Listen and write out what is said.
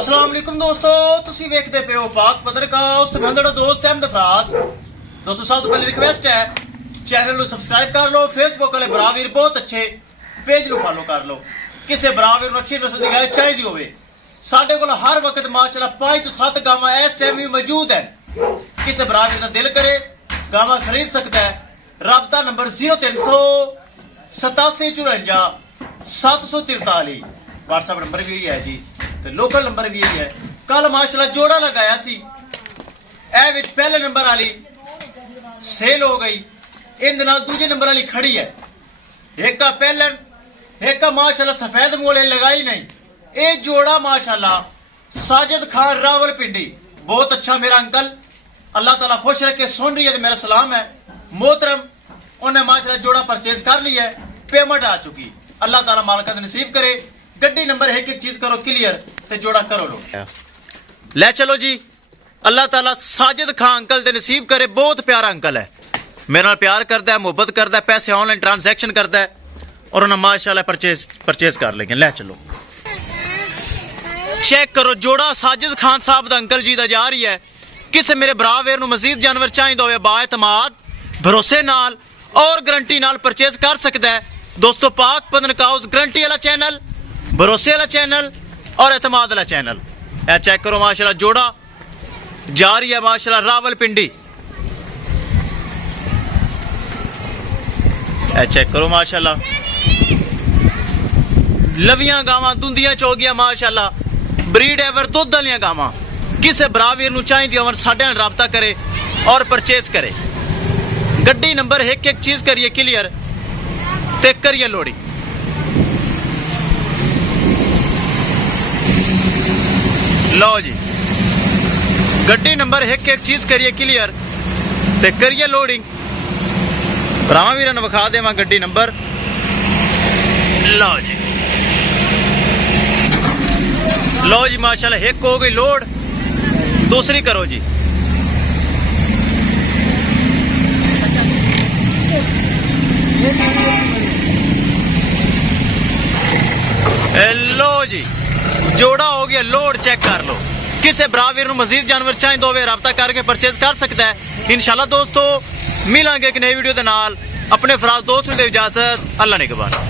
अस्सलाम वालेकुम दोस्तों, तुसी वेखदे पे हो पाक पत्रकार मैं ਤੁਹਾਡਾ ਦੋਸਤ ਅਹਿਮਦ ਫਰਾਜ਼। दोस्तों सब तो पहले रिक्वेस्ट है चैनल ਨੂੰ ਸਬਸਕ੍ਰਾਈਬ ਕਰ ਲਓ। ਫੇਸਬੁੱਕ ਵਾਲੇ ਭਰਾ ਵੀਰ ਬਹੁਤ ਅੱਛੇ ਪੇਜ ਨੂੰ ਫਾਲੋ ਕਰ ਲਓ। ਕਿਸੇ ਭਰਾ ਵੀਰ ਨੂੰ ਅੱਛੀ ਨਸਲ ਦੀ ਗਾਂ ਚਾਹੀਦੀ ਹੋਵੇ ਸਾਡੇ ਕੋਲ ਹਰ ਵਕਤ ਮਾਸ਼ਾਅੱਲਾ 5 ਤੋਂ 7 ਗਾਵਾਂ ਇਸ ਟਾਈਮ ਵੀ ਮੌਜੂਦ ਹੈ। ਕਿਸੇ ਭਰਾ ਵੀਰ ਦਾ ਦਿਲ ਕਰੇ ਗਾਵਾਂ ਖਰੀਦ ਸਕਦਾ ਹੈ। ਰਾਬਤਾ ਨੰਬਰ 0300 8754 743 WhatsApp ਨੰਬਰ ਵੀ ਹੈ ਜੀ ਤੇ ਲੋਕਲ ਨੰਬਰ ਵੀ ਹੈ। ਕੱਲ ਮਾਸ਼ਾਅੱਲਾ ਜੋੜਾ ਲਗਾਇਆ ਸੀ ਇਹ ਵਿੱਚ ਪਹਿਲੇ ਨੰਬਰ ਵਾਲੀ ਸੇਲ ਹੋ ਗਈ। ਇਹਦੇ ਨਾਲ ਦੂਜੇ ਨੰਬਰ ਵਾਲੀ ਖੜੀ ਹੈ। ਇੱਕ ਆ ਪਹਿਲਨ एक माशाल्लाह सफेद मोले लगाई नहीं। ये जोड़ा माशाल्लाह साजिद खान रावलपिंडी बहुत अच्छा मेरा अंकल, अल्लाह ताला खुश रखे। सुन रही है तो मेरा सलाम है मोहतरम। उन्हें माशाल्लाह जोड़ा परचेज कर लिया है, पेमेंट आ चुकी। अल्लाह ताला मालिक नसीब करे। गड्डी नंबर एक एक चीज करो क्लियर ते जोड़ा करो लो ले चलो जी। अल्लाह ताला साजिद खान अंकल दे नसीब करे। बहुत प्यारा अंकल है, मेरे नाल प्यार करता है, मोहब्बत करता है, पैसे ऑनलाइन ट्रांसैक्शन करता है और उन्हें माशाल्लाह परचेज कर लेंगे। ले चलो चेक करो जोड़ा साजिद खान साहब दा अंकल जी दा जा रही है। किसे मेरे भरा वेर नूं मजीद जानवर चाहिदा होवे बाएतमाद भरोसे नाल और गारंटी नाल परचेज कर सकदा है। दोस्तों पाक पदनकाउस गारंटी वाला चैनल, भरोसे वाला चैनल और एतमाद वाला चैनल। ए चेक करो माशाल्लाह जोड़ा जा रही है माशाल्लाह रावलपिंडी। ए चेक करो माशाल्लाह लवियां गावां दुंदियां चौगियां माशाल्लाह ब्रीड एवर दुध वालियां गावां। किसे बरावीर नूं चाहिदी होवन साडे नाल राबता करे और परचेज करे। गड्डी नंबर एक एक चीज करिए क्लियर ते करिए लोड़ी। लो जी गड्डी नंबर एक एक चीज करिए क्लियर ते करिए लोडिंग। भरावां वीरां नूं विखा देवां गड्डी नंबर। लो जी लो जी माशाल्लाह एक हो गई लोड, दूसरी करो जी। लो जी जोड़ा हो गया लोड, चेक कर लो। किसे बरावीर नूं मजीद जानवर चाहिए होवे राबता करके परचेज कर सकता है। इंशाल्लाह दोस्तों मिलांगे एक नई वीडियो दे नाल। अपने फराज दोस्त नूं दे इजाजत। अल्लाह निगहबान।